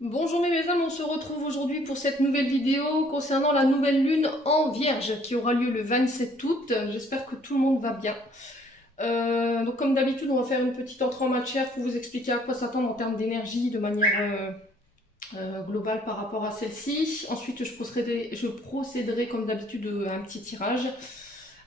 Bonjour mes amis, on se retrouve aujourd'hui pour cette nouvelle vidéo concernant la nouvelle lune en Vierge qui aura lieu le 27 août. J'espère que tout le monde va bien. Donc comme d'habitude, on va faire une petite entrée en matière pour vous expliquer à quoi s'attendre en termes d'énergie de manière globale par rapport à celle-ci. Ensuite, je procéderai comme d'habitude à un petit tirage.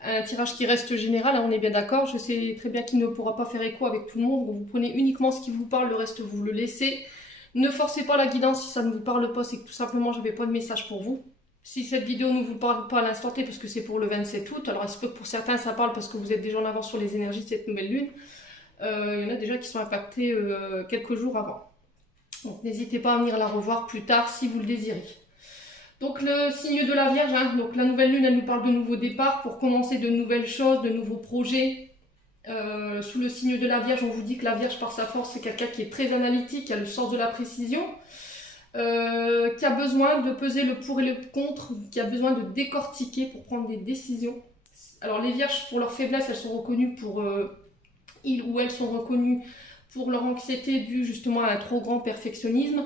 Un tirage qui reste général, hein, on est bien d'accord. Je sais très bien qu'il ne pourra pas faire écho avec tout le monde. Vous prenez uniquement ce qui vous parle, le reste vous le laissez. Ne forcez pas la guidance si ça ne vous parle pas, c'est que tout simplement je n'avais pas de message pour vous. Si cette vidéo ne vous parle pas à l'instant T, parce que c'est pour le 27 août, alors il se peut que pour certains ça parle parce que vous êtes déjà en avance sur les énergies de cette nouvelle lune. Il y en a déjà qui sont impactés quelques jours avant. Donc n'hésitez pas à venir la revoir plus tard si vous le désirez. Donc le signe de la Vierge, hein, donc la nouvelle lune, elle nous parle de nouveaux départs pour commencer de nouvelles choses, de nouveaux projets. Sous le signe de la Vierge, on vous dit que la Vierge, par sa force, c'est quelqu'un qui est très analytique, qui a le sens de la précision, qui a besoin de peser le pour et le contre, qui a besoin de décortiquer pour prendre des décisions. Alors les Vierges, pour leur faiblesse, elles sont reconnues pour... ils ou elles sont reconnues pour leur anxiété due justement à un trop grand perfectionnisme.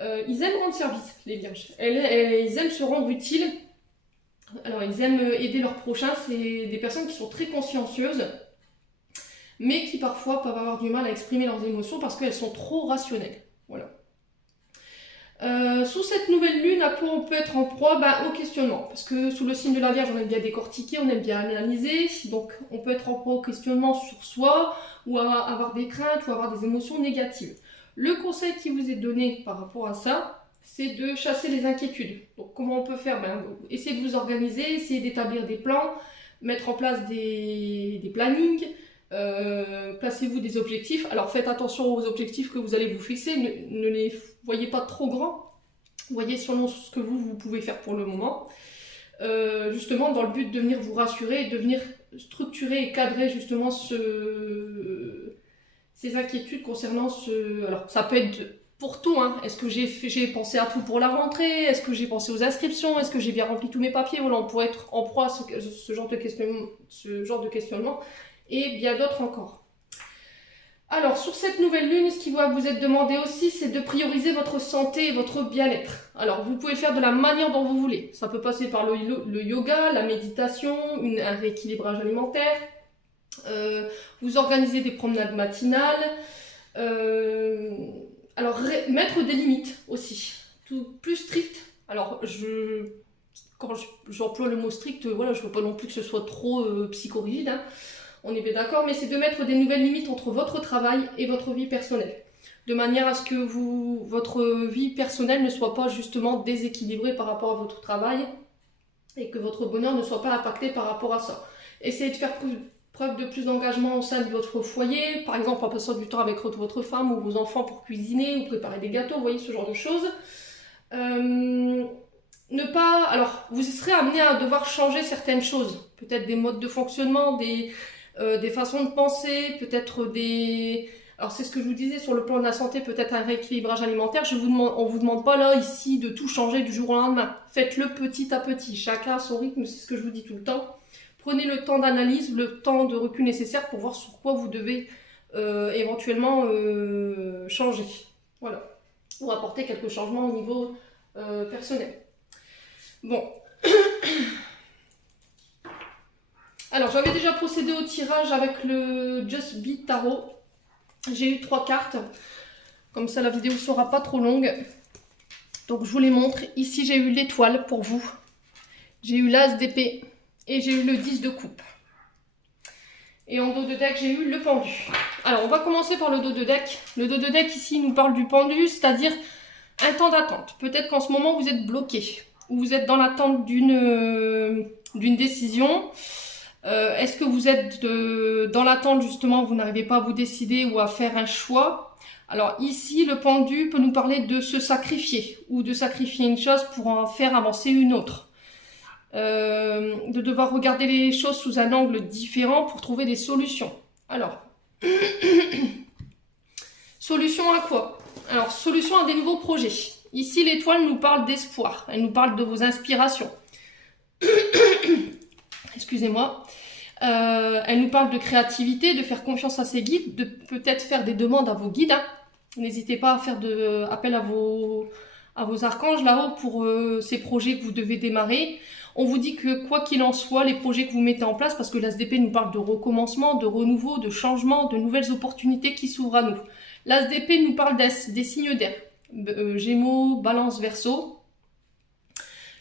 Ils aiment rendre service, les Vierges. Ils aiment se rendre utiles. Alors ils aiment aider leurs prochains. C'est des personnes qui sont très consciencieuses, mais qui parfois peuvent avoir du mal à exprimer leurs émotions parce qu'elles sont trop rationnelles. Voilà. Sous cette nouvelle lune, à quoi on peut être en proie? Au questionnement. Parce que sous le signe de la Vierge, on aime bien décortiquer, on aime bien analyser. Donc on peut être en proie au questionnement sur soi, ou avoir des craintes, ou avoir des émotions négatives. Le conseil qui vous est donné par rapport à ça, c'est de chasser les inquiétudes. Donc comment on peut faire? Essayez de vous organiser, essayez d'établir des plans, mettre en place des plannings. Placez-vous des objectifs. Alors faites attention aux objectifs que vous allez vous fixer, ne les voyez pas trop grands, voyez seulement ce que vous pouvez faire pour le moment, justement dans le but de venir vous rassurer et de venir structurer et cadrer justement ces inquiétudes concernant ce... Alors ça peut être pour tout, hein. Est-ce que j'ai pensé à tout pour la rentrée? Est-ce que j'ai pensé aux inscriptions? Est-ce que j'ai bien rempli tous mes papiers? Voilà, on pourrait être en proie à ce genre de questionnement et bien d'autres encore. Alors, sur cette nouvelle lune, ce qui va vous être demandé aussi, c'est de prioriser votre santé et votre bien-être. Alors, vous pouvez le faire de la manière dont vous voulez. Ça peut passer par le yoga, la méditation, un rééquilibrage alimentaire, vous organisez des promenades matinales, alors mettre des limites aussi, tout plus strict. Alors, quand j'emploie le mot strict, voilà, je ne veux pas non plus que ce soit trop psychorigide, hein. On est bien d'accord, mais c'est de mettre des nouvelles limites entre votre travail et votre vie personnelle. De manière à ce que votre vie personnelle ne soit pas justement déséquilibrée par rapport à votre travail et que votre bonheur ne soit pas impacté par rapport à ça. Essayez de faire preuve de plus d'engagement au sein de votre foyer, par exemple en passant du temps avec votre femme ou vos enfants pour cuisiner ou préparer des gâteaux, vous voyez, ce genre de choses. Alors, vous serez amené à devoir changer certaines choses, peut-être des modes de fonctionnement, des façons de penser, peut-être des... Alors c'est ce que je vous disais sur le plan de la santé, peut-être un rééquilibrage alimentaire. On vous demande pas là, ici, de tout changer du jour au lendemain. Faites-le petit à petit, chacun à son rythme, c'est ce que je vous dis tout le temps. Prenez le temps d'analyse, le temps de recul nécessaire pour voir sur quoi vous devez éventuellement changer. Voilà. Ou apporter quelques changements au niveau personnel. Bon. Alors, j'avais déjà procédé au tirage avec le Just Be Tarot. J'ai eu 3 cartes. Comme ça, la vidéo ne sera pas trop longue. Donc, je vous les montre. Ici, j'ai eu l'étoile pour vous. J'ai eu l'as d'épée. Et j'ai eu le 10 de coupe. Et en dos de deck, j'ai eu le pendu. Alors, on va commencer par le dos de deck. Le dos de deck, ici, nous parle du pendu, c'est-à-dire un temps d'attente. Peut-être qu'en ce moment, vous êtes bloqué. Ou vous êtes dans l'attente d'une décision. Est-ce que vous êtes dans l'attente justement, vous n'arrivez pas à vous décider ou à faire un choix? Alors ici, le pendu peut nous parler de se sacrifier ou de sacrifier une chose pour en faire avancer une autre. De devoir regarder les choses sous un angle différent pour trouver des solutions. Alors, solution à quoi? Alors, solution à des nouveaux projets. Ici, l'étoile nous parle d'espoir, elle nous parle de vos inspirations. Excusez-moi. Elle nous parle de créativité, de faire confiance à ses guides, de peut-être faire des demandes à vos guides, hein, N'hésitez pas à faire appel à vos archanges là-haut pour ces projets que vous devez démarrer. On vous dit que quoi qu'il en soit, les projets que vous mettez en place, parce que l'ASDP nous parle de recommencement, de renouveau, de changement, de nouvelles opportunités qui s'ouvrent à nous. L'ASDP nous parle des signes d'air, Gémeaux, Balance, Verseau.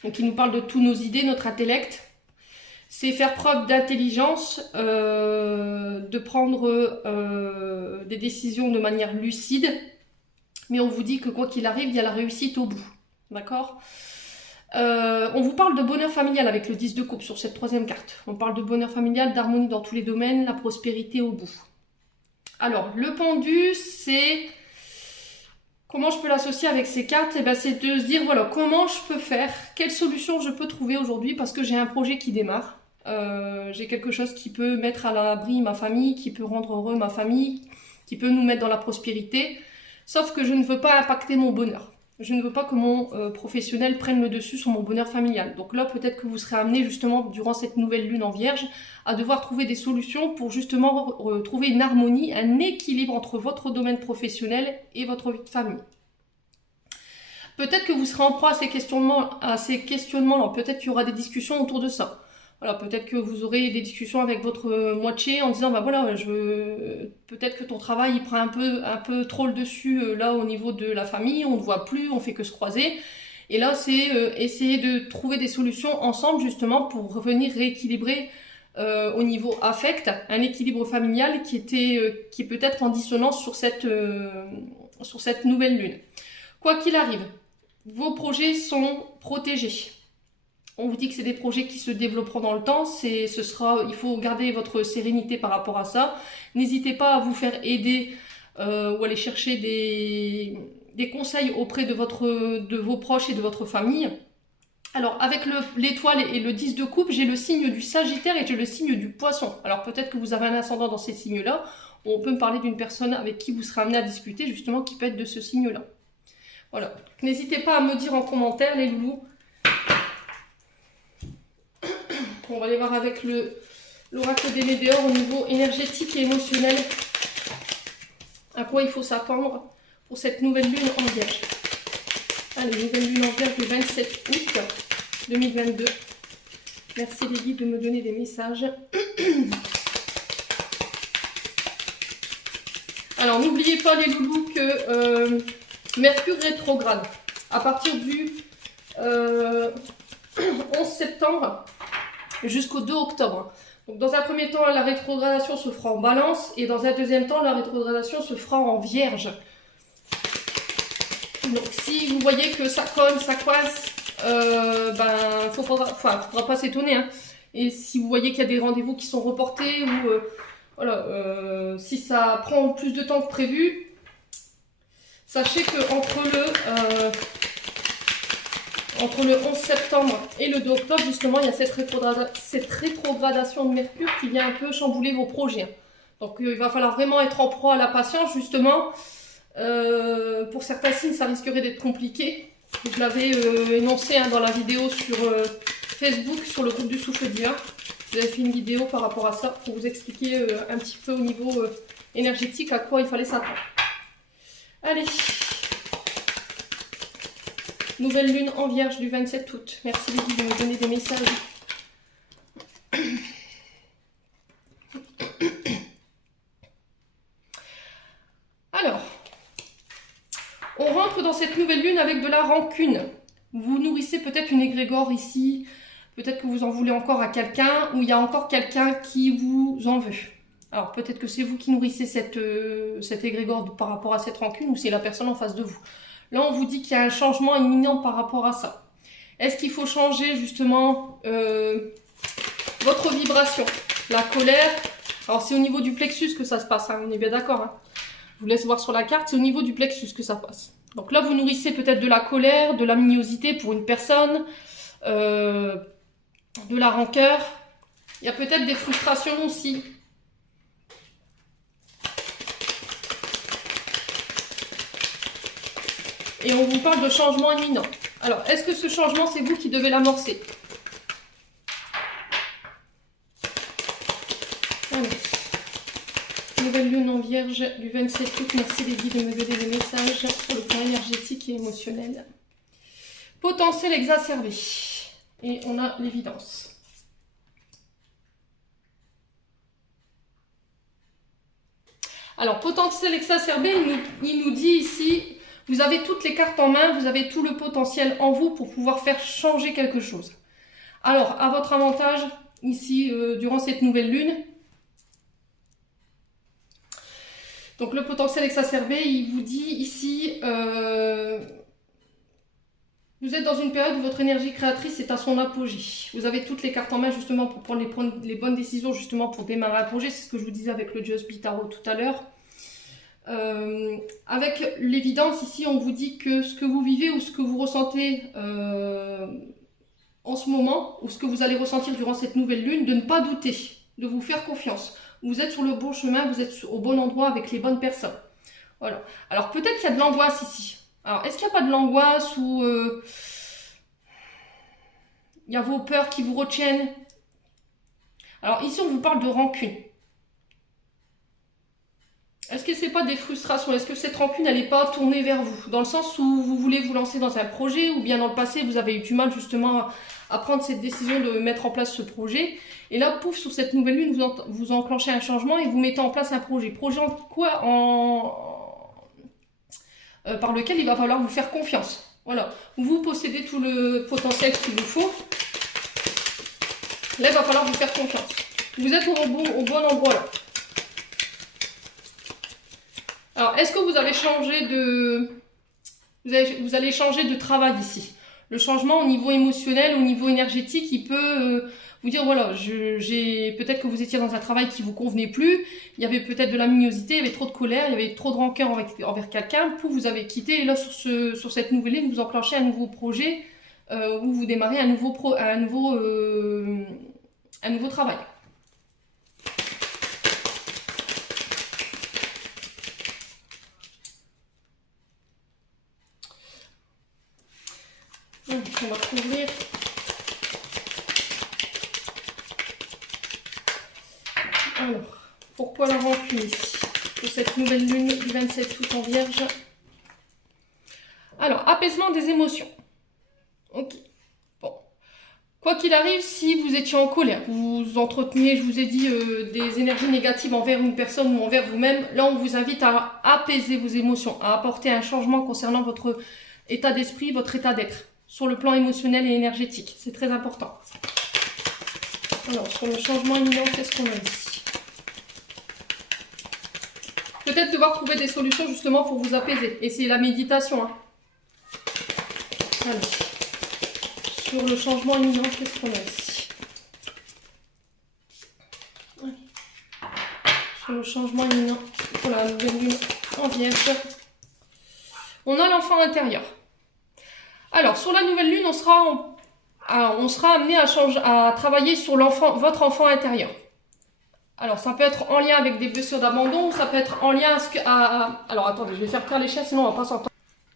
Donc il nous parle de tous nos idées, notre intellect. C'est faire preuve d'intelligence, de prendre des décisions de manière lucide. Mais on vous dit que quoi qu'il arrive, il y a la réussite au bout. D'accord ? On vous parle de bonheur familial avec le 10 de coupe sur cette troisième carte. On parle de bonheur familial, d'harmonie dans tous les domaines, la prospérité au bout. Alors, le pendu, c'est... Comment je peux l'associer avec ces cartes? C'est de se dire, voilà, comment je peux faire, quelle solution je peux trouver aujourd'hui parce que j'ai un projet qui démarre. J'ai quelque chose qui peut mettre à l'abri ma famille, qui peut rendre heureux ma famille, qui peut nous mettre dans la prospérité. Sauf que je ne veux pas impacter mon bonheur. Je ne veux pas que mon professionnel prenne le dessus sur mon bonheur familial. Donc là, peut-être que vous serez amené justement, durant cette nouvelle lune en Vierge, à devoir trouver des solutions pour justement trouver une harmonie, un équilibre entre votre domaine professionnel et votre vie de famille. Peut-être que vous serez en proie à ces questionnements-là. Peut-être qu'il y aura des discussions autour de ça. Voilà, peut-être que vous aurez des discussions avec votre moitié en disant, bah voilà, peut-être que ton travail il prend un peu trop le dessus là au niveau de la famille, on ne voit plus, on fait que se croiser. Et là, c'est essayer de trouver des solutions ensemble justement pour revenir rééquilibrer au niveau affect, un équilibre familial qui est peut-être en dissonance sur cette nouvelle lune. Quoi qu'il arrive, vos projets sont protégés. On vous dit que c'est des projets qui se développeront dans le temps. Il faut garder votre sérénité par rapport à ça. N'hésitez pas à vous faire aider ou aller chercher des conseils auprès de vos proches et de votre famille. Alors, avec l'étoile et le 10 de coupe, j'ai le signe du Sagittaire et j'ai le signe du Poisson. Alors, peut-être que vous avez un ascendant dans ces signes-là. On peut me parler d'une personne avec qui vous serez amené à discuter, justement, qui peut être de ce signe-là. Voilà. N'hésitez pas à me dire en commentaire, les loulous. On va aller voir avec l'oracle des météores au niveau énergétique et émotionnel. À quoi il faut s'attendre pour cette nouvelle lune en Vierge. Allez, nouvelle lune en Vierge le 27 août 2022. Merci les guides de me donner des messages. Alors, n'oubliez pas les loulous que Mercure rétrograde à partir du 11 septembre jusqu'au 2 octobre. Donc dans un premier temps, la rétrogradation se fera en Balance et dans un deuxième temps, la rétrogradation se fera en Vierge. Donc si vous voyez que ça colle, ça coince, faudra pas s'étonner. Hein. Et si vous voyez qu'il y a des rendez-vous qui sont reportés ou si ça prend plus de temps que prévu, sachez que entre le 11 septembre et le 2 octobre, justement, il y a cette rétrogradation de Mercure qui vient un peu chambouler vos projets. Donc, il va falloir vraiment être en proie à la patience, justement. Pour certains signes, ça risquerait d'être compliqué. Je l'avais énoncé dans la vidéo sur Facebook, sur le groupe du Souffle Divin. J'avais fait une vidéo par rapport à ça pour vous expliquer un petit peu au niveau énergétique à quoi il fallait s'attendre. Allez! Nouvelle lune en Vierge du 27 août. Merci les guides de me donner des messages. Alors, on rentre dans cette nouvelle lune avec de la rancune. Vous nourrissez peut-être une égrégore ici. Peut-être que vous en voulez encore à quelqu'un ou il y a encore quelqu'un qui vous en veut. Alors peut-être que c'est vous qui nourrissez cette égrégore par rapport à cette rancune ou c'est la personne en face de vous. Là, on vous dit qu'il y a un changement imminent par rapport à ça. Est-ce qu'il faut changer justement votre vibration? La colère, alors c'est au niveau du plexus que ça se passe, hein, on est bien d'accord. Hein. Je vous laisse voir sur la carte, c'est au niveau du plexus que ça passe. Donc là, vous nourrissez peut-être de la colère, de la mignosité pour une personne, de la rancœur. Il y a peut-être des frustrations aussi. Et on vous parle de changement imminent. Alors, est-ce que ce changement, c'est vous qui devez l'amorcer? nouvelle lune en vierge du 27 août. Merci les guides de me donner des messages sur le plan énergétique et émotionnel. Potentiel exacerbé. Et on a l'évidence. Alors, potentiel exacerbé, il nous dit ici, vous avez toutes les cartes en main, vous avez tout le potentiel en vous pour pouvoir faire changer quelque chose. Alors, à votre avantage, ici, durant cette nouvelle lune, donc le potentiel exacerbé, il vous dit ici, vous êtes dans une période où votre énergie créatrice est à son apogée. Vous avez toutes les cartes en main justement pour prendre les bonnes décisions, justement pour démarrer un projet. C'est ce que je vous disais avec le Just Be Tarot tout à l'heure. Avec l'évidence ici, on vous dit que ce que vous vivez ou ce que vous ressentez en ce moment, ou ce que vous allez ressentir durant cette nouvelle lune, de ne pas douter, de vous faire confiance. Vous êtes sur le bon chemin, vous êtes au bon endroit avec les bonnes personnes. Voilà. Alors peut-être qu'il y a de l'angoisse ici. Alors, est-ce qu'il n'y a pas de l'angoisse ou il y a vos peurs qui vous retiennent? Alors, ici, on vous parle de rancune. Est-ce que ce n'est pas des frustrations? Est-ce que cette rancune, elle n'est pas tournée vers vous? Dans le sens où vous voulez vous lancer dans un projet ou bien dans le passé, vous avez eu du mal justement à prendre cette décision de mettre en place ce projet. Et là, pouf, sur cette nouvelle lune, vous enclenchez un changement et vous mettez en place un projet. Projet en quoi? Par lequel il va falloir vous faire confiance. Voilà, vous possédez tout le potentiel qu'il vous faut. Là, il va falloir vous faire confiance. Vous êtes au bon endroit là. Alors, est-ce que vous avez changé de... Vous allez changer de travail ici. Le changement au niveau émotionnel, au niveau énergétique, il peut vous dire, voilà, peut-être que vous étiez dans un travail qui ne vous convenait plus, il y avait peut-être de l'aminosité, il y avait trop de colère, il y avait trop de rancœur envers quelqu'un, puis vous avez quitté, et là, sur cette nouvelle ligne, vous enclenchez un nouveau projet, où vous démarrez un nouveau travail. Donc, on va couvrir. Alors, pourquoi la rancune ici pour cette nouvelle lune du 27 août en vierge? Alors, apaisement des émotions. Ok. Bon. Quoi qu'il arrive, si vous étiez en colère, vous entreteniez, je vous ai dit, des énergies négatives envers une personne ou envers vous-même, là on vous invite à apaiser vos émotions, à apporter un changement concernant votre état d'esprit, votre état d'être, sur le plan émotionnel et énergétique. C'est très important. Alors, sur le changement imminent, qu'est-ce qu'on a ici? Peut-être devoir trouver des solutions justement pour vous apaiser. Et c'est la méditation. Hein. Alors, sur le changement imminent, qu'est-ce qu'on a ici? Sur le changement imminent pour la nouvelle lune en vierge, on a l'enfant intérieur. Alors, sur la nouvelle lune, on sera amené à travailler sur votre enfant intérieur. Alors, ça peut être en lien avec des blessures d'abandon, ça peut être en lien alors, attendez, je vais faire taire les chiens, sinon on va pas s'entendre.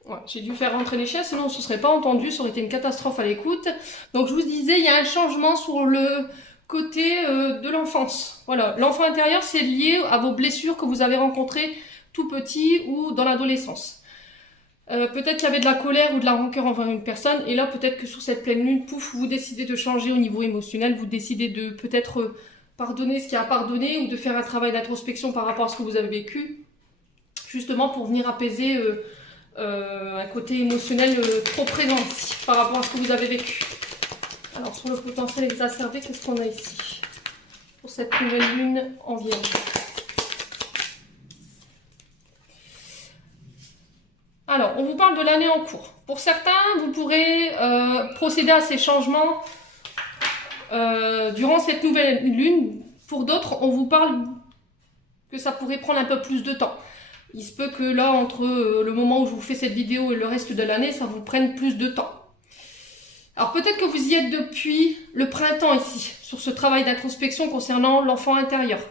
Ouais, j'ai dû faire rentrer les chiens, sinon on ne se serait pas entendu, ça aurait été une catastrophe à l'écoute. Donc, je vous disais, il y a un changement sur le côté de l'enfance. Voilà, l'enfant intérieur, c'est lié à vos blessures que vous avez rencontrées tout petit ou dans l'adolescence. Peut-être qu'il y avait de la colère ou de la rancœur envers une personne, et là, peut-être que sur cette pleine lune, pouf, vous décidez de changer au niveau émotionnel, vous décidez de peut-être... pardonner ce qu'il y a à pardonner ou de faire un travail d'introspection par rapport à ce que vous avez vécu, justement pour venir apaiser un côté émotionnel trop présent ici, par rapport à ce que vous avez vécu. Alors sur le potentiel exacerbé, qu'est-ce qu'on a ici pour cette nouvelle lune en vierge? Alors, on vous parle de l'année en cours. Pour certains, vous pourrez procéder à ces changements durant cette nouvelle lune. Pour d'autres, on vous parle que ça pourrait prendre un peu plus de temps. Il se peut que là, entre le moment où je vous fais cette vidéo et le reste de l'année, ça vous prenne plus de temps. Alors peut-être que vous y êtes depuis le printemps ici, sur ce travail d'introspection concernant l'enfant intérieur.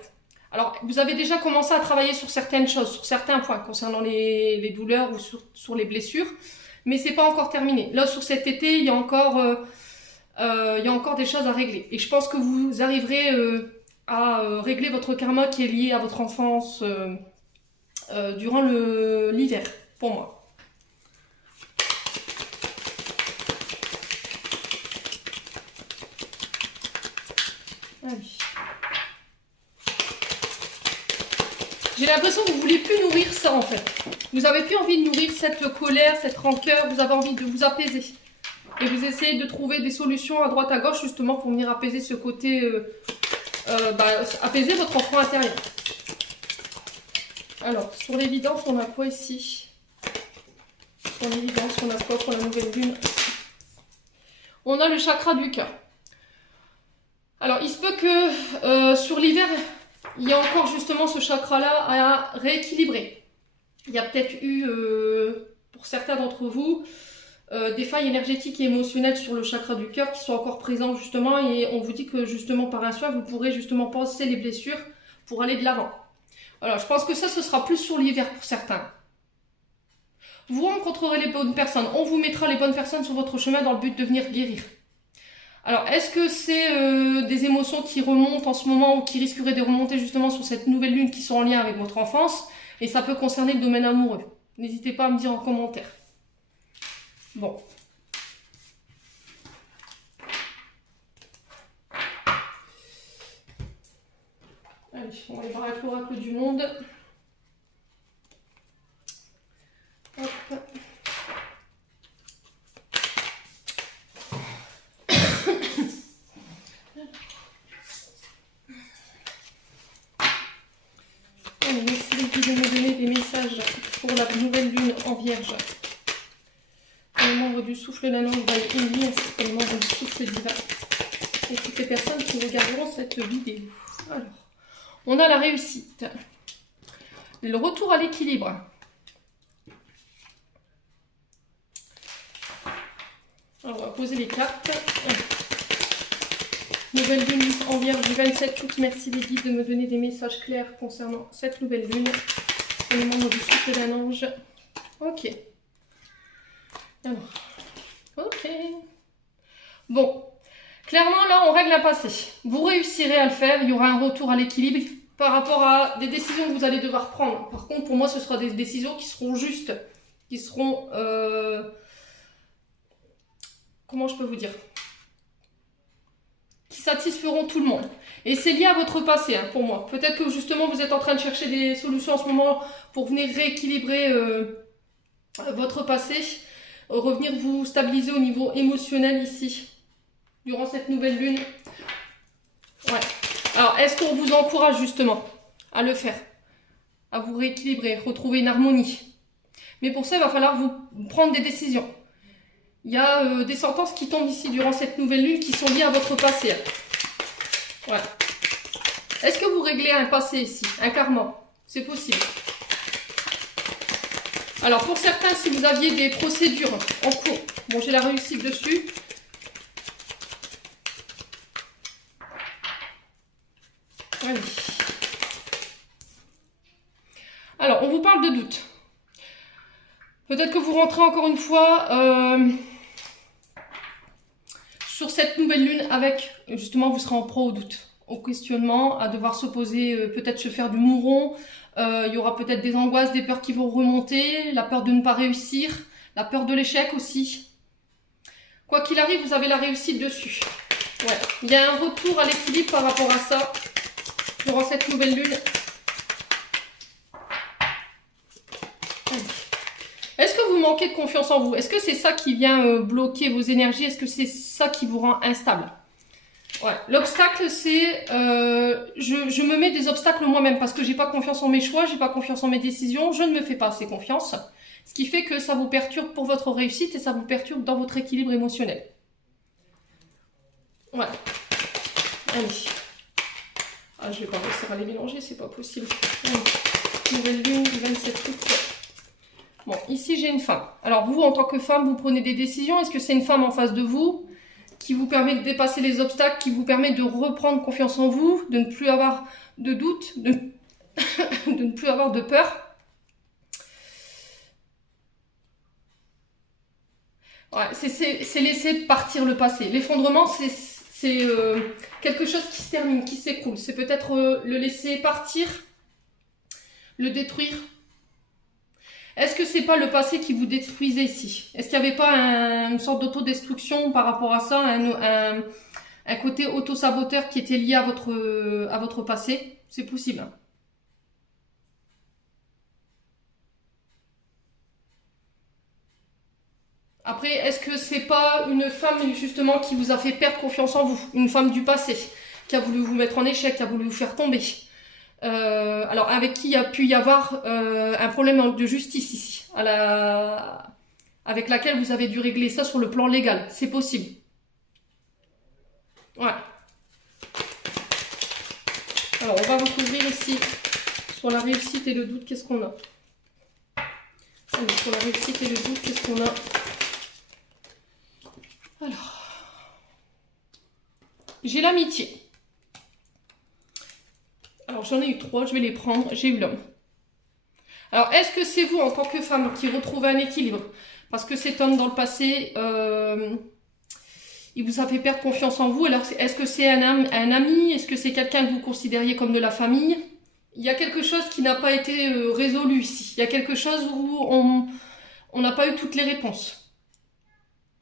Alors, vous avez déjà commencé à travailler sur certaines choses, sur certains points, concernant les douleurs ou sur les blessures, mais c'est pas encore terminé. Là, sur cet été, il y a encore des choses à régler. Et je pense que vous arriverez à régler votre karma qui est lié à votre enfance durant l'hiver, pour moi. Allez. J'ai l'impression que vous ne voulez plus nourrir ça en fait. Vous n'avez plus envie de nourrir cette colère, cette rancœur, vous avez envie de vous apaiser. Et vous essayez de trouver des solutions à droite à gauche justement pour venir apaiser ce côté, apaiser votre enfant intérieur. Alors, sur l'évidence, on a quoi ici? Sur l'évidence, on a quoi pour la nouvelle lune? On a le chakra du cœur. Alors, il se peut que sur l'hiver, il y a encore justement ce chakra-là à rééquilibrer. Il y a peut-être eu, pour certains d'entre vous, des failles énergétiques et émotionnelles sur le chakra du cœur qui sont encore présentes justement, et on vous dit que justement par un soin, vous pourrez justement penser les blessures pour aller de l'avant. Alors, je pense que ça, ce sera plus sur l'hiver pour certains. Vous rencontrerez les bonnes personnes. On vous mettra les bonnes personnes sur votre chemin dans le but de venir guérir. Alors, est-ce que c'est des émotions qui remontent en ce moment ou qui risqueraient de remonter justement sur cette nouvelle lune qui sont en lien avec votre enfance? Et ça peut concerner le domaine amoureux. N'hésitez pas à me dire en commentaire. Bon. Allez, on va aller voir avec l'oracle du monde. Hop. Allez, merci les guides de me donner des messages pour la nouvelle lune en Vierge. Les membres du souffle d'un ange by Amy, ainsi que les membres du souffle divin. Et toutes les personnes qui regarderont cette vidéo. Alors, on a la réussite. Le retour à l'équilibre. Alors, on va poser les cartes. Nouvelle lune en Vierge du 27 août. Merci les guides de me donner des messages clairs concernant cette nouvelle lune. Et les membres du souffle d'un ange. Ok. Alors, ok. Bon. Clairement, là, on règle un passé. Vous réussirez à le faire. Il y aura un retour à l'équilibre par rapport à des décisions que vous allez devoir prendre. Par contre, pour moi, ce sera des décisions qui seront justes. Qui seront... comment je peux vous dire? Qui satisferont tout le monde. Et c'est lié à votre passé, hein, pour moi. Peut-être que justement, vous êtes en train de chercher des solutions en ce moment pour venir rééquilibrer votre passé. Revenir vous stabiliser au niveau émotionnel ici. Durant cette nouvelle lune. Ouais. Alors, est-ce qu'on vous encourage justement à le faire? À vous rééquilibrer, retrouver une harmonie. Mais pour ça, il va falloir vous prendre des décisions. Il y a des sentences qui tombent ici durant cette nouvelle lune qui sont liées à votre passé. Ouais. Est-ce que vous réglez un passé ici? Un karma? C'est possible. Alors, pour certains, si vous aviez des procédures en cours, bon, j'ai la réussite dessus. Allez. Alors, on vous parle de doute. Peut-être que vous rentrez encore une fois sur cette nouvelle lune avec, justement, vous serez en proie au doute, au questionnement, à devoir se poser, peut-être se faire du mouron. Il y aura peut-être des angoisses, des peurs qui vont remonter, la peur de ne pas réussir, la peur de l'échec aussi. Quoi qu'il arrive, vous avez la réussite dessus. Ouais. Il y a un retour à l'équilibre par rapport à ça. Durant cette nouvelle lune. Est-ce que vous manquez de confiance en vous? Est-ce que c'est ça qui vient bloquer vos énergies? Est-ce que c'est ça qui vous rend instable? Ouais. L'obstacle, c'est... je me mets des obstacles moi-même parce que j'ai pas confiance en mes choix, j'ai pas confiance en mes décisions, je ne me fais pas assez confiance. Ce qui fait que ça vous perturbe pour votre réussite et ça vous perturbe dans votre équilibre émotionnel. Ouais. Allez. Ah, je vais pas réussir à les mélanger, c'est pas possible. Nouvelle lune du 27 août. Bon, ici j'ai une femme. Alors vous, en tant que femme, vous prenez des décisions. Est-ce que c'est une femme en face de vous qui vous permet de dépasser les obstacles, qui vous permet de reprendre confiance en vous, de ne plus avoir de doute, de ne plus avoir de peur? Ouais, c'est laisser partir le passé. L'effondrement, c'est quelque chose qui se termine, qui s'écroule. C'est peut-être le laisser partir, le détruire. Est-ce que c'est pas le passé qui vous détruisait ici? Est-ce qu'il n'y avait pas une sorte d'autodestruction par rapport à ça, un côté auto-saboteur qui était lié à votre passé? C'est possible. Après, est-ce que c'est pas une femme justement qui vous a fait perdre confiance en vous? Une femme du passé, qui a voulu vous mettre en échec, qui a voulu vous faire tomber? Alors, avec qui il y a pu y avoir un problème de justice ici, avec laquelle vous avez dû régler ça sur le plan légal. C'est possible. Ouais. Alors, on va recouvrir ici sur la réussite et le doute. Qu'est-ce qu'on a? Allez, sur la réussite et le doute, qu'est-ce qu'on a? Alors, j'ai l'amitié. Alors, j'en ai eu 3, je vais les prendre. J'ai eu l'homme. Alors, est-ce que c'est vous, en tant que femme, qui retrouvez un équilibre? Parce que cet homme, dans le passé, il vous a fait perdre confiance en vous. Alors, est-ce que c'est un ami? Est-ce que c'est quelqu'un que vous considériez comme de la famille? Il y a quelque chose qui n'a pas été résolu ici. Il y a quelque chose où on n'a pas eu toutes les réponses.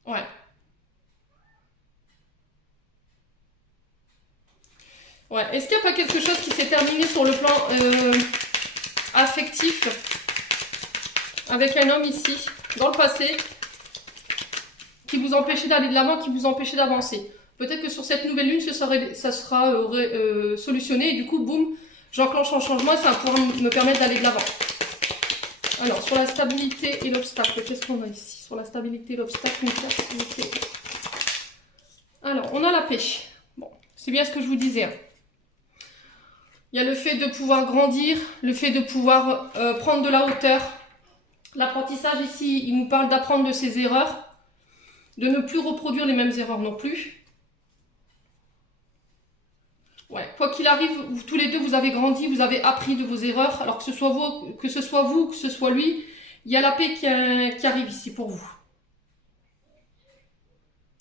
Ouais. Ouais. Est-ce qu'il n'y a pas quelque chose qui s'est terminé sur le plan affectif avec un homme ici, dans le passé, qui vous empêchait d'aller de l'avant, qui vous empêchait d'avancer? Peut-être que sur cette nouvelle lune, ça sera solutionné et du coup, boum, j'enclenche un changement et ça va pouvoir me permettre d'aller de l'avant. Alors, sur la stabilité et l'obstacle, qu'est-ce qu'on a ici? Sur la stabilité et l'obstacle, une carte, s'il vous plaît. Alors, on a la paix. Bon, c'est bien ce que je vous disais. Hein. Il y a le fait de pouvoir grandir, le fait de pouvoir prendre de la hauteur. L'apprentissage ici, il nous parle d'apprendre de ses erreurs, de ne plus reproduire les mêmes erreurs non plus. Ouais, quoi qu'il arrive, vous, tous les deux, vous avez grandi, vous avez appris de vos erreurs. Alors que ce soit vous, que ce soit lui, il y a la paix qui arrive ici pour vous.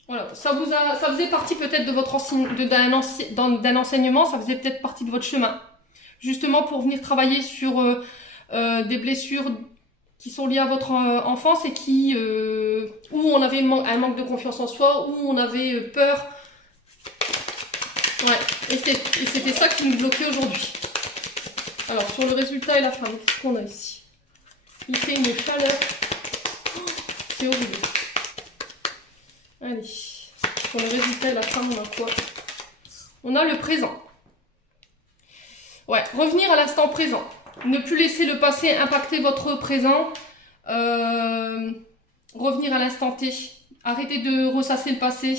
Voilà, ça faisait partie peut-être de votre d'un enseignement, ça faisait peut-être partie de votre chemin. Justement pour venir travailler sur des blessures qui sont liées à votre enfance et où on avait un manque de confiance en soi, où on avait peur. Ouais, et c'était ça qui nous bloquait aujourd'hui. Alors, sur le résultat et la fin, qu'est-ce qu'on a ici? Il fait une chaleur. Oh, c'est horrible. Allez, sur le résultat et la fin, on a quoi? On a le présent. Ouais, revenir à l'instant présent. Ne plus laisser le passé impacter votre présent. Revenir à l'instant T. Arrêtez de ressasser le passé.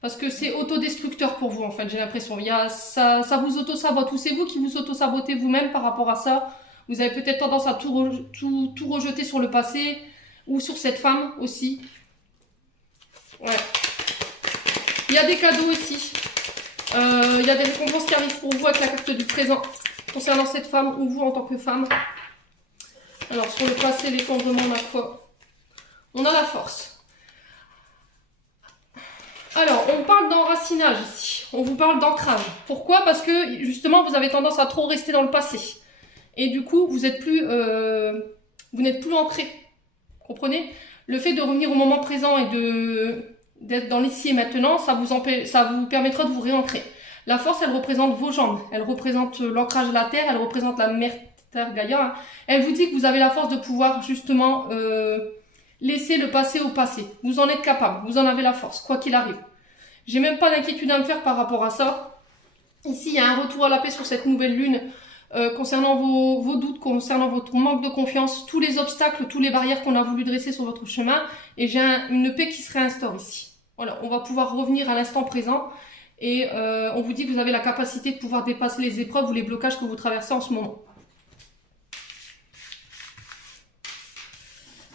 Parce que c'est autodestructeur pour vous, en fait, j'ai l'impression. Ça vous auto-sabote. Ou c'est vous qui vous auto-sabotez vous-même par rapport à ça. Vous avez peut-être tendance à tout rejeter sur le passé. Ou sur cette femme aussi. Ouais. Il y a des cadeaux ici. Il y a des récompenses qui arrivent pour vous avec la carte du présent. Concernant cette femme ou vous en tant que femme. Alors, sur le passé, l'effondrement, on a quoi? On a la force. Alors, on parle d'enracinage ici. On vous parle d'ancrage. Pourquoi? Parce que, justement, vous avez tendance à trop rester dans le passé. Et du coup, vous n'êtes plus ancré. Comprenez? Le fait de revenir au moment présent et d'être dans l'ici et maintenant, ça vous permettra de vous réancrer. La force, elle représente vos jambes. Elle représente l'ancrage de la terre. Elle représente la mère terre Gaïa. Elle vous dit que vous avez la force de pouvoir, justement, laisser le passé au passé. Vous en êtes capable. Vous en avez la force, quoi qu'il arrive. J'ai même pas d'inquiétude à me faire par rapport à ça. Ici, il y a un retour à la paix sur cette nouvelle lune concernant vos doutes, concernant votre manque de confiance, tous les obstacles, toutes les barrières qu'on a voulu dresser sur votre chemin. Et j'ai une paix qui se réinstaure ici. Voilà, on va pouvoir revenir à l'instant présent. Et on vous dit que vous avez la capacité de pouvoir dépasser les épreuves ou les blocages que vous traversez en ce moment.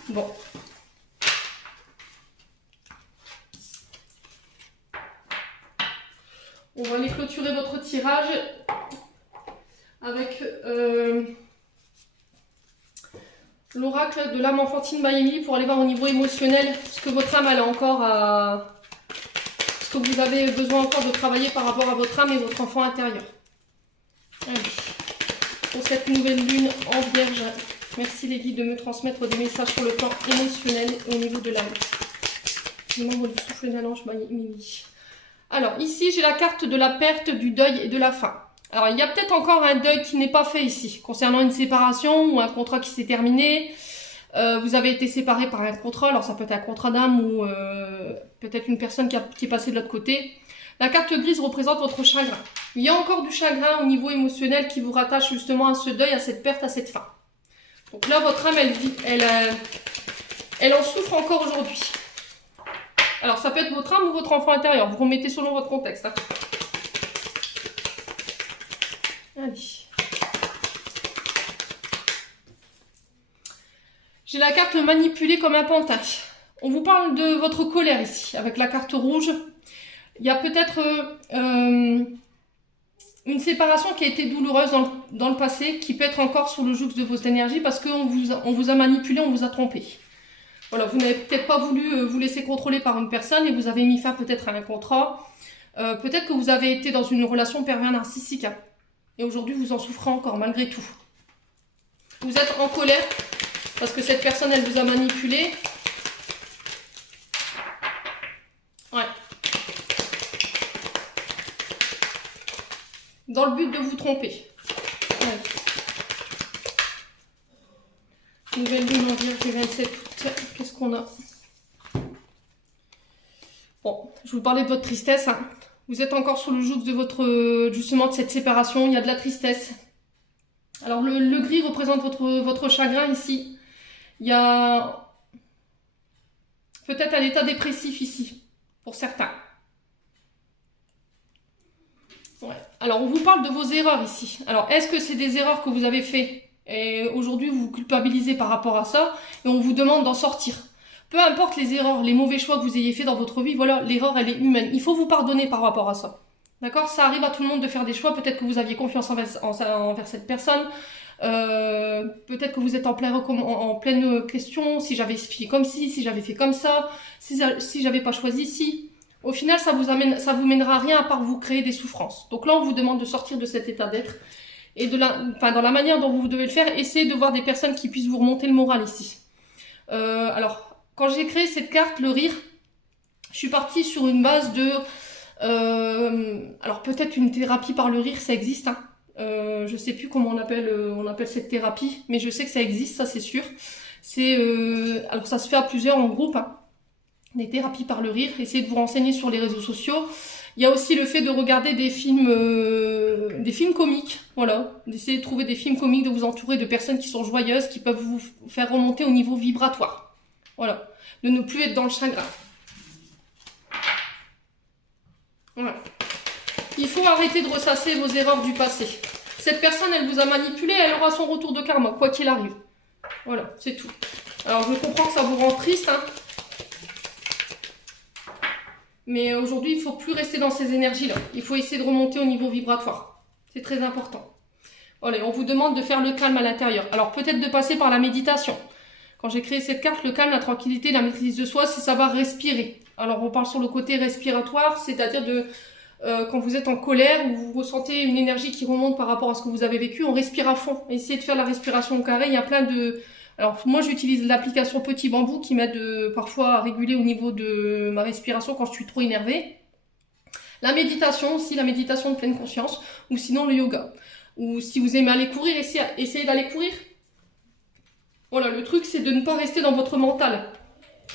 Bon. On va aller clôturer votre tirage avec l'oracle de l'âme enfantine Miami pour aller voir au niveau émotionnel ce que votre âme elle a encore à... ce que vous avez besoin encore de travailler par rapport à votre âme et votre enfant intérieur. Allez, pour cette nouvelle lune en Vierge, merci les guides de me transmettre des messages sur le plan émotionnel et au niveau de l'âme. Le membre du souffle d'Alange Mimi. Alors ici, j'ai la carte de la perte, du deuil et de la fin. Alors il y a peut-être encore un deuil qui n'est pas fait ici, concernant une séparation ou un contrat qui s'est terminé. Vous avez été séparé par un contrat, alors ça peut être un contrat d'âme ou peut-être une personne qui est passée de l'autre côté. La carte grise représente votre chagrin. Il y a encore du chagrin au niveau émotionnel qui vous rattache justement à ce deuil, à cette perte, à cette fin. Donc là, votre âme, elle en souffre encore aujourd'hui. Alors ça peut être votre âme ou votre enfant intérieur, vous remettez selon votre contexte. Hein. Allez. J'ai la carte manipulée comme un pantin. On vous parle de votre colère ici, avec la carte rouge. Il y a peut-être une séparation qui a été douloureuse dans le passé, qui peut être encore sous le joug de vos énergies, parce qu'on vous a manipulé, on vous a trompé. Voilà, vous n'avez peut-être pas voulu vous laisser contrôler par une personne et vous avez mis fin peut-être à un contrat. Peut-être que vous avez été dans une relation pervers narcissique. Hein, et aujourd'hui, vous en souffrez encore, malgré tout. Vous êtes en colère parce que cette personne, elle vous a manipulé. Ouais. Dans le but de vous tromper. Ouais. Nouvelle lune en Vierge du 27 août. Qu'est-ce qu'on a? Bon, je vous parlais de votre tristesse. Hein. Vous êtes encore sous le joug de votre, justement, de cette séparation. Il y a de la tristesse. Alors, le gris représente votre chagrin ici. Il y a peut-être un état dépressif ici, pour certains. Ouais. Alors, on vous parle de vos erreurs ici. Alors, est-ce que c'est des erreurs que vous avez faites et aujourd'hui vous vous culpabilisez par rapport à ça et on vous demande d'en sortir? Peu importe les erreurs, les mauvais choix que vous ayez fait dans votre vie, voilà, l'erreur elle est humaine. Il faut vous pardonner par rapport à ça. D'accord? Ça arrive à tout le monde de faire des choix. Peut-être que vous aviez confiance envers cette personne. Peut-être que vous êtes en pleine question. Si j'avais fait comme ci, si j'avais fait comme ça, si j'avais pas choisi ci. Au final, ça vous mènera à rien à part vous créer des souffrances. Donc là, on vous demande de sortir de cet état d'être. Et dans la manière dont vous devez le faire, essayez de voir des personnes qui puissent vous remonter le moral ici. Alors, quand j'ai créé cette carte, le rire, je suis partie sur une base de... alors peut-être une thérapie par le rire, ça existe. Hein. Je sais plus comment on appelle cette thérapie, mais je sais que ça existe, ça c'est sûr. Alors ça se fait à plusieurs en groupe. Hein. Des thérapies par le rire, essayez de vous renseigner sur les réseaux sociaux. Il y a aussi le fait de regarder des films comiques, voilà, d'essayer de trouver des films comiques, de vous entourer de personnes qui sont joyeuses, qui peuvent vous faire remonter au niveau vibratoire, voilà, de ne plus être dans le chagrin. Voilà. Il faut arrêter de ressasser vos erreurs du passé. Cette personne, elle vous a manipulé, elle aura son retour de karma, quoi qu'il arrive. Voilà, c'est tout. Alors, je comprends que ça vous rend triste, hein. Mais aujourd'hui, il ne faut plus rester dans ces énergies-là. Il faut essayer de remonter au niveau vibratoire. C'est très important. Voilà, on vous demande de faire le calme à l'intérieur. Alors peut-être de passer par la méditation. Quand j'ai créé cette carte, le calme, la tranquillité, la maîtrise de soi, c'est savoir respirer. Alors on parle sur le côté respiratoire, c'est-à-dire quand vous êtes en colère ou vous ressentez une énergie qui remonte par rapport à ce que vous avez vécu, on respire à fond. Essayez de faire la respiration au carré. Il y a plein de... Alors moi j'utilise l'application Petit Bambou qui m'aide parfois à réguler au niveau de ma respiration quand je suis trop énervée. La méditation aussi, la méditation de pleine conscience, ou sinon le yoga. Ou si vous aimez aller courir, essayez d'aller courir. Voilà, le truc c'est de ne pas rester dans votre mental.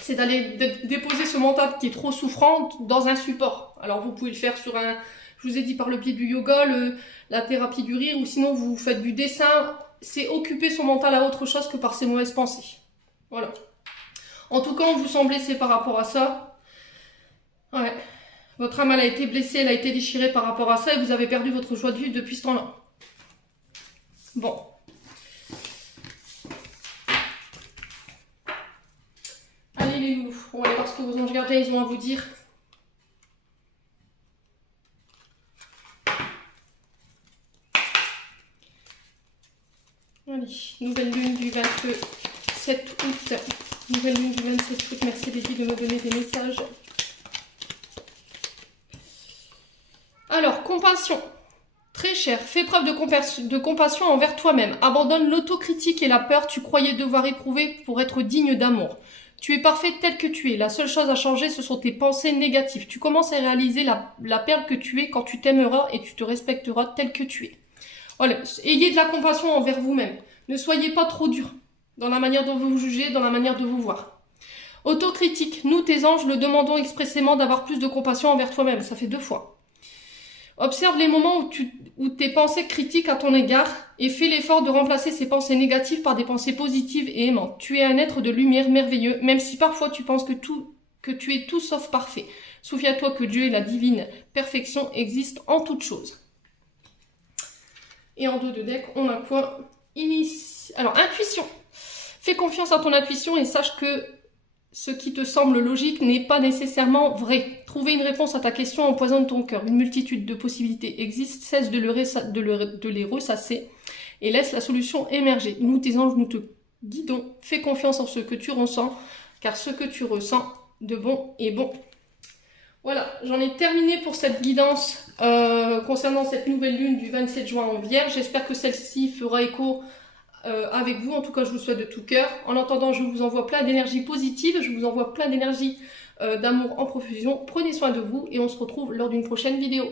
C'est d'aller déposer ce mental qui est trop souffrant dans un support. Alors vous pouvez le faire sur je vous ai dit par le biais du yoga, la thérapie du rire, ou sinon vous faites du dessin. C'est occuper son mental à autre chose que par ses mauvaises pensées. Voilà. En tout cas, on vous sent blessé par rapport à ça. Ouais. Votre âme, elle a été blessée, elle a été déchirée par rapport à ça et vous avez perdu votre joie de vivre depuis ce temps-là. Bon. Allez les loulous, on va aller voir ce que vos anges gardiens ils ont à vous dire. Allez, nouvelle lune du 27 août. Nouvelle lune du 27 août. Merci les filles de me donner des messages. compassion. Très cher. Fais preuve de compassion envers toi-même. Abandonne l'autocritique et la peur. Tu croyais devoir éprouver pour être digne d'amour. Tu es parfait tel que tu es. La seule chose à changer, ce sont tes pensées négatives. Tu commences à réaliser la perle que tu es quand tu t'aimeras et tu te respecteras tel que tu es. Voilà. Ayez de la compassion envers vous-même. Ne soyez pas trop dur dans la manière dont vous vous jugez, dans la manière de vous voir. Autocritique. Nous, tes anges, le demandons expressément d'avoir plus de compassion envers toi-même. Ça fait 2 fois. Observe les moments où tes pensées critiquent à ton égard et fais l'effort de remplacer ces pensées négatives par des pensées positives et aimantes. Tu es un être de lumière merveilleux, même si parfois tu penses que tu es tout sauf parfait. Souviens-toi que Dieu et la divine perfection existent en toutes choses. Et en dos de deck, on a quoi? Alors, intuition. Fais confiance à ton intuition et sache que ce qui te semble logique n'est pas nécessairement vrai. Trouver une réponse à ta question empoisonne ton cœur. Une multitude de possibilités existent, cesse de les ressasser et laisse la solution émerger. Nous, tes anges, nous te guidons. Fais confiance en ce que tu ressens, car ce que tu ressens de bon est bon. Voilà, j'en ai terminé pour cette guidance concernant cette nouvelle lune du 27 juin en Vierge. J'espère que celle-ci fera écho avec vous. En tout cas, je vous souhaite de tout cœur. En attendant, je vous envoie plein d'énergie positive, je vous envoie plein d'énergie d'amour en profusion. Prenez soin de vous et on se retrouve lors d'une prochaine vidéo.